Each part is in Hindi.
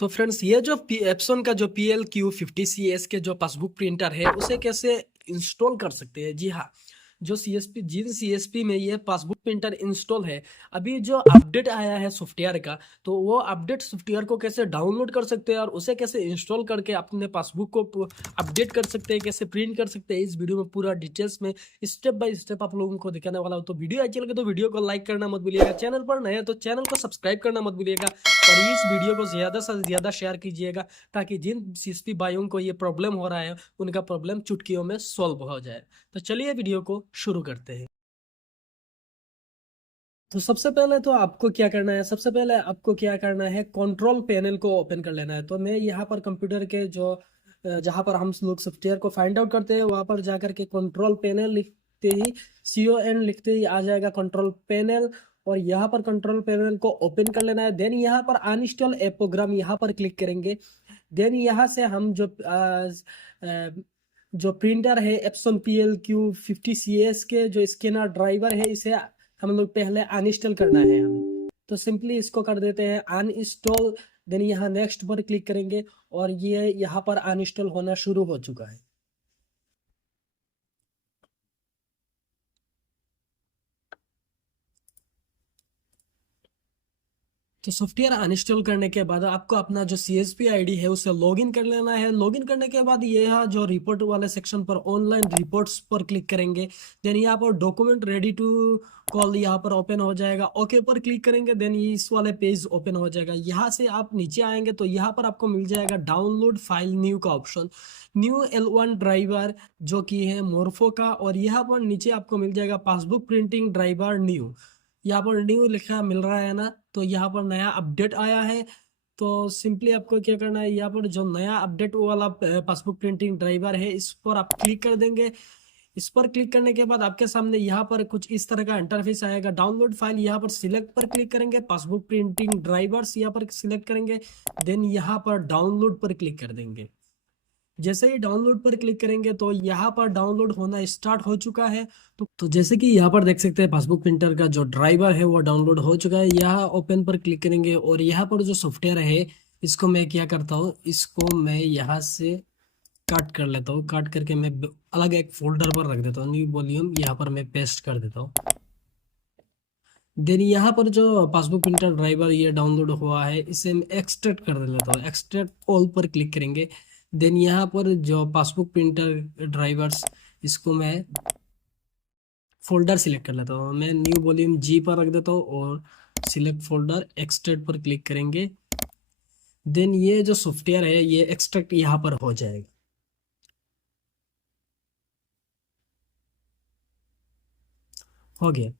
तो फ्रेंड्स ये जो एप्सन का जो PLQ50CS के जो पासबुक प्रिंटर है उसे कैसे इंस्टॉल कर सकते हैं। जी हाँ, जो CSP जिन CSP में ये पासबुक प्रिंटर इंस्टॉल है, अभी जो अपडेट आया है सॉफ्टवेयर का, तो वो अपडेट सॉफ्टवेयर को कैसे डाउनलोड कर सकते हैं और उसे कैसे इंस्टॉल करके अपने पासबुक को अपडेट कर सकते हैं, कैसे प्रिंट कर सकते हैं, इस वीडियो में पूरा डिटेल्स में स्टेप बाय स्टेप आप लोगों को दिखाने वाला हूँ। तो वीडियो अच्छी लगे तो वीडियो को लाइक करना मत भूलिएगा, चैनल पर नए हैं तो चैनल को सब्सक्राइब करना मत भूलिएगा और इस वीडियो को ज़्यादा से ज़्यादा शेयर कीजिएगा ताकि जिन CSP भाइयों को ये प्रॉब्लम हो रहा है उनका प्रॉब्लम चुटकियों में सॉल्व हो जाए। तो चलिए वीडियो को शुरू करते हैं। तो सबसे पहले तो आपको क्या करना है, सबसे पहले आपको क्या करना है, कंट्रोल पैनल को ओपन कर लेना है। तो मैं यहाँ पर कंप्यूटर के जो जहाँ पर हम लोग सॉफ्टवेयर को फाइंड आउट करते हैं वहाँ पर जाकर के कंट्रोल पैनल लिखते ही CON लिखते ही आ जाएगा कंट्रोल पैनल। और यहाँ पर कंट्रोल पैनल को ओपन कर लेना है। देन यहाँ पर अनइंस्टॉल ऐप प्रोग्राम यहाँ पर क्लिक करेंगे। देन यहाँ से हम जो प्रिंटर है एप्सन PLQ50CS के जो स्कैनर ड्राइवर है इसे हम लोग पहले अनइंस्टॉल करना है हमें। तो सिंपली इसको कर देते हैं अनइंस्टॉल। देन यहाँ नेक्स्ट पर क्लिक करेंगे और ये यहाँ पर अनइंस्टॉल होना शुरू हो चुका है। तो सॉफ्टवेयर अनइंस्टॉल करने के बाद आपको अपना जो CSP ID है उसे लॉगिन कर लेना है। लॉगिन करने के बाद यह जो रिपोर्ट वाले सेक्शन पर ऑनलाइन रिपोर्ट्स पर क्लिक करेंगे। देन यहाँ पर डॉक्यूमेंट रेडी टू कॉल यहाँ पर ओपन हो जाएगा। ओके पर क्लिक करेंगे। देन इस वाले पेज ओपन हो जाएगा। यहाँ से आप नीचे आएंगे तो यहाँ पर आपको मिल जाएगा डाउनलोड फाइल न्यू का ऑप्शन, न्यू L1 ड्राइवर जो कि है मोर्फो का। और यहाँ पर नीचे आपको मिल जाएगा पासबुक प्रिंटिंग ड्राइवर न्यू। यहाँ पर न्यू लिखा मिल रहा है ना, तो यहाँ पर नया अपडेट आया है। तो सिंपली आपको क्या करना है, यहाँ पर जो नया अपडेट वाला पासबुक प्रिंटिंग ड्राइवर है इस पर आप क्लिक कर देंगे। इस पर क्लिक करने के बाद आपके सामने यहाँ पर कुछ इस तरह का इंटरफेस आएगा। डाउनलोड फाइल यहाँ पर सिलेक्ट पर क्लिक करेंगे, पासबुक प्रिंटिंग ड्राइवर्स यहाँ पर सिलेक्ट करेंगे। देन यहाँ पर डाउनलोड पर क्लिक कर देंगे। जैसे ही डाउनलोड पर क्लिक करेंगे तो यहाँ पर डाउनलोड होना स्टार्ट हो चुका है। तो जैसे कि यहाँ पर देख सकते हैं पासबुक प्रिंटर का जो ड्राइवर है वो डाउनलोड हो चुका है। यहाँ ओपन पर क्लिक करेंगे और यहाँ पर जो सॉफ्टवेयर है इसको मैं क्या करता हूँ, इसको मैं यहाँ से काट कर लेता हूँ। काट करके मैं अलग एक फोल्डर पर रख देता हूँ, न्यू वॉल्यूम यहाँ पर मैं पेस्ट कर देता हूँ। देन यहाँ पर जो पासबुक प्रिंटर ड्राइवर ये डाउनलोड हुआ है इसे मैं एक्सट्रैक्ट कर लेता हूँ। एक्सट्रैक्ट ऑल पर क्लिक करेंगे। देन यहाँ पर जो पासबुक प्रिंटर ड्राइवर्स इसको मैं फोल्डर सिलेक्ट कर लेता हूँ। मैं न्यू वॉल्यूम G पर रख देता हूँ और सिलेक्ट फोल्डर एक्सट्रैक्ट पर क्लिक करेंगे। देन ये जो सॉफ्टवेयर है ये एक्सट्रैक्ट यहाँ पर हो जाएगा। हो गया।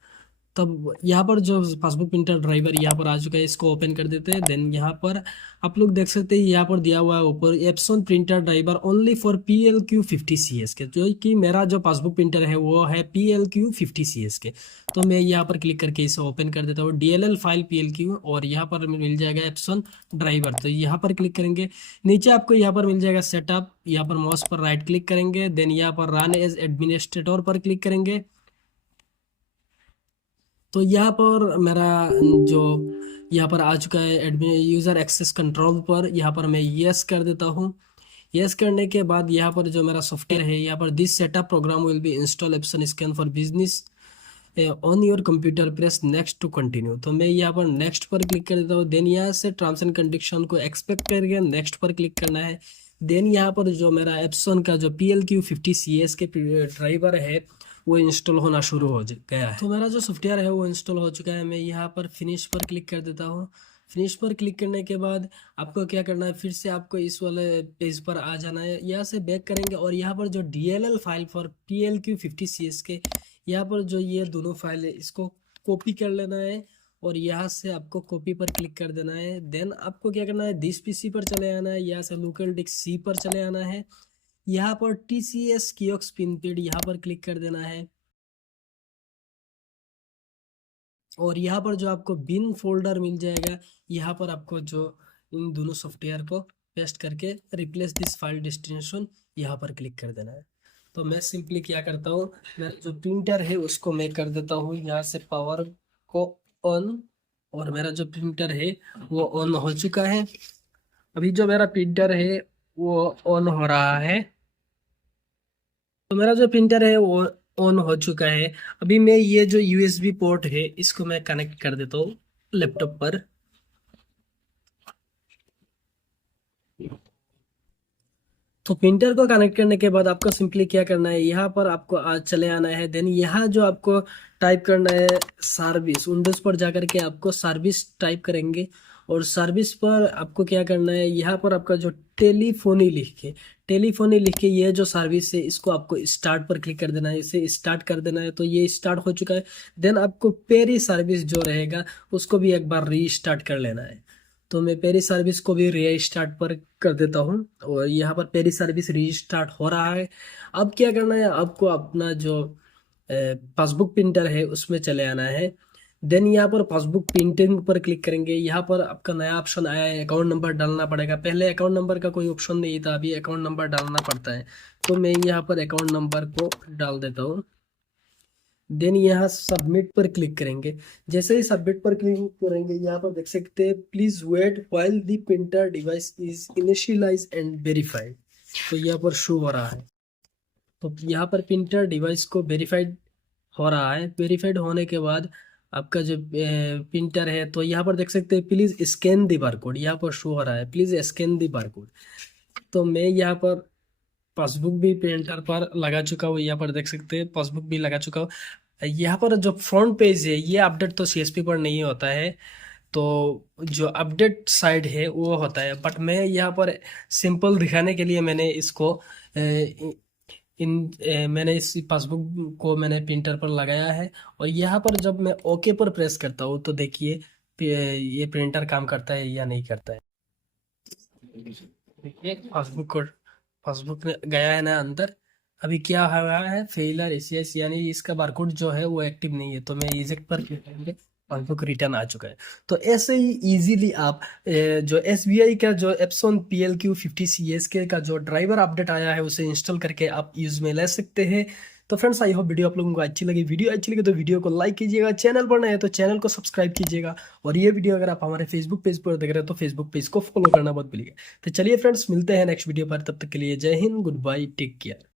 तब यहाँ पर जो पासबुक प्रिंटर ड्राइवर यहाँ पर आ चुका है इसको ओपन कर देते हैं। देन यहाँ पर आप लोग देख सकते हैं यहाँ पर दिया हुआ है ऊपर Epson printer driver only for PLQ50CS के, जो कि मेरा जो पासबुक प्रिंटर है वो है PLQ50CS के। तो मैं यहाँ पर क्लिक करके इसे ओपन कर देता हूँ, DLL फाइल PLQ, और यहाँ पर मिल जाएगा एप्सन ड्राइवर। तो यहाँ पर क्लिक करेंगे। नीचे आपको यहाँ पर मिल जाएगा सेटअप, यहाँ पर माउस पर राइट क्लिक करेंगे। देन यहाँ पर रन एज एडमिनिस्ट्रेटर पर क्लिक करेंगे। तो यहाँ पर मेरा जो यहाँ पर आ चुका है एडमिन यूज़र एक्सेस कंट्रोल पर, यहाँ पर मैं यस कर देता हूँ। यस करने के बाद यहाँ पर जो मेरा सॉफ्टवेयर है यहाँ पर this setup program will be install Epson scan for business on your computer, press next to continue. तो मैं यहाँ पर नेक्स्ट पर क्लिक कर देता हूँ। देन यहाँ से टर्म्स एंड कंडीशन को एक्सपेक्ट करके नेक्स्ट पर क्लिक करना है। देन यहाँ पर जो मेरा एप्सन का जो PLQ50CS के ड्राइवर है वो इंस्टॉल होना शुरू हो गया है। तो मेरा जो सॉफ्टवेयर है वो इंस्टॉल हो चुका है। मैं यहाँ पर फिनिश पर क्लिक कर देता हूँ। फिनिश पर क्लिक करने के बाद आपको क्या करना है, फिर से आपको इस वाले पेज पर आ जाना है। यहाँ से बैक करेंगे और यहाँ पर जो DLL फाइल फॉर PLQ50CS के, यहाँ पर जो ये दोनों फाइल है इसको कॉपी कर लेना है और यहाँ से आपको कॉपी पर क्लिक कर देना है। देन आपको क्या करना है, दिस PC पर चले आना है। यहाँ से लोकल डिस्क C पर चले आना है। यहाँ पर TCS कियोस्क पिनपैड यहाँ पर क्लिक कर देना है। और यहाँ पर जो आपको बिन फोल्डर मिल जाएगा यहाँ पर आपको जो इन दोनों सॉफ्टवेयर को पेस्ट करके रिप्लेस दिस फाइल डेस्टिनेशन यहाँ पर क्लिक कर देना है। तो मैं सिंपली क्या करता हूँ, मेरा जो प्रिंटर है उसको मैं कर देता हूँ यहाँ से पावर को ऑन, और मेरा जो प्रिंटर है वो ऑन हो चुका है। अभी जो मेरा प्रिंटर है वो ऑन हो रहा है। तो मेरा जो प्रिंटर है वो ऑन हो चुका है। अभी मैं ये जो यूएसबी पोर्ट है इसको मैं कनेक्ट कर देता हूँ लैपटॉप पर। तो प्रिंटर को कनेक्ट करने के बाद आपको सिंपली क्या करना है, यहाँ पर आपको आज चले आना है। देन यहाँ जो आपको टाइप करना है सर्विस, विंडोज पर जाकर के आपको सर्विस टाइप करेंगे। और सर्विस पर आपको क्या करना है, यहाँ पर आपका जो टेलीफोनी लिख के ये जो सर्विस है इसको आपको स्टार्ट पर क्लिक कर देना है। इसे स्टार्ट कर देना है तो ये स्टार्ट हो चुका है। देन आपको पेरी सर्विस जो रहेगा उसको भी एक बार रीस्टार्ट कर लेना है। तो मैं पेरी सर्विस को भी रीस्टार्ट पर कर देता हूँ और यहाँ पर पेरी सर्विस रीस्टार्ट हो रहा है। अब क्या करना है, आपको अपना जो पासबुक प्रिंटर है उसमें चले आना है। देन यहाँ पर पासबुक प्रिंटिंग पर क्लिक करेंगे। यहाँ पर आपका नया ऑप्शन आया है, अकाउंट नंबर डालना पड़ेगा। पहले अकाउंट नंबर का कोई ऑप्शन नहीं था, अभी अकाउंट नंबर डालना पड़ता है। तो मैं यहाँ पर अकाउंट नंबर को डाल देता हूँ। देन यहाँ सबमिट पर क्लिक करेंगे। जैसे ही सबमिट पर क्लिक करेंगे यहाँ पर देख सकते हैं please wait while the printer device is initialise and verified. तो यहाँ पर शो हो रहा है। तो यहाँ पर प्रिंटर डिवाइस को वेरीफाइड हो रहा है। वेरीफाइड होने के बाद आपका जो प्रिंटर है तो यहाँ पर देख सकते हैं प्लीज स्कैन द बारकोड, यहाँ पर शो हो रहा है प्लीज स्कैन द बारकोड। तो मैं यहाँ पर पासबुक भी प्रिंटर पर लगा चुका हूँ, यहाँ पर देख सकते हैं पासबुक भी लगा चुका हूँ। यहाँ पर जो फ्रंट पेज है ये अपडेट तो सीएसपी पर नहीं होता है, तो जो अपडेट साइड है वो होता है। बट मैं यहाँ पर सिंपल दिखाने के लिए मैंने इसको मैंने इस पासबुक को मैंने प्रिंटर पर लगाया है। और यहाँ पर जब मैं ओके पर प्रेस करता हूँ तो देखिए ये प्रिंटर काम करता है या नहीं करता है। देखिए पासबुक में गया है ना अंदर। अभी क्या हो रहा है, फेलर एसीएस यानी इसका बारकोड जो है वो एक्टिव नहीं है। तो मैं इजेक्ट पर क्लिक करेंगे, पासबुक रिटर्न आ चुका है। तो ऐसे ही इजीली आप जो एसबीआई का जो एप्सॉन PLQ50 CSK का जो ड्राइवर अपडेट आया है उसे इंस्टॉल करके आप यूज में ले सकते हैं। तो फ्रेंड्स आई होप वीडियो आप लोगों को अच्छी लगी। वीडियो अच्छी लगी तो वीडियो को लाइक कीजिएगा, चैनल पर नए हैं तो चैनल को सब्सक्राइब कीजिएगा। और ये वीडियो अगर आप हमारे फेसबुक पेज पर देख रहे हैं तो फेसबुक पेज को फॉलो करना मत भूलिएगा। तो चलिए फ्रेंड्स मिलते हैं नेक्स्ट वीडियो पर, तब तक के लिए जय हिंद, गुड बाय, टेक केयर।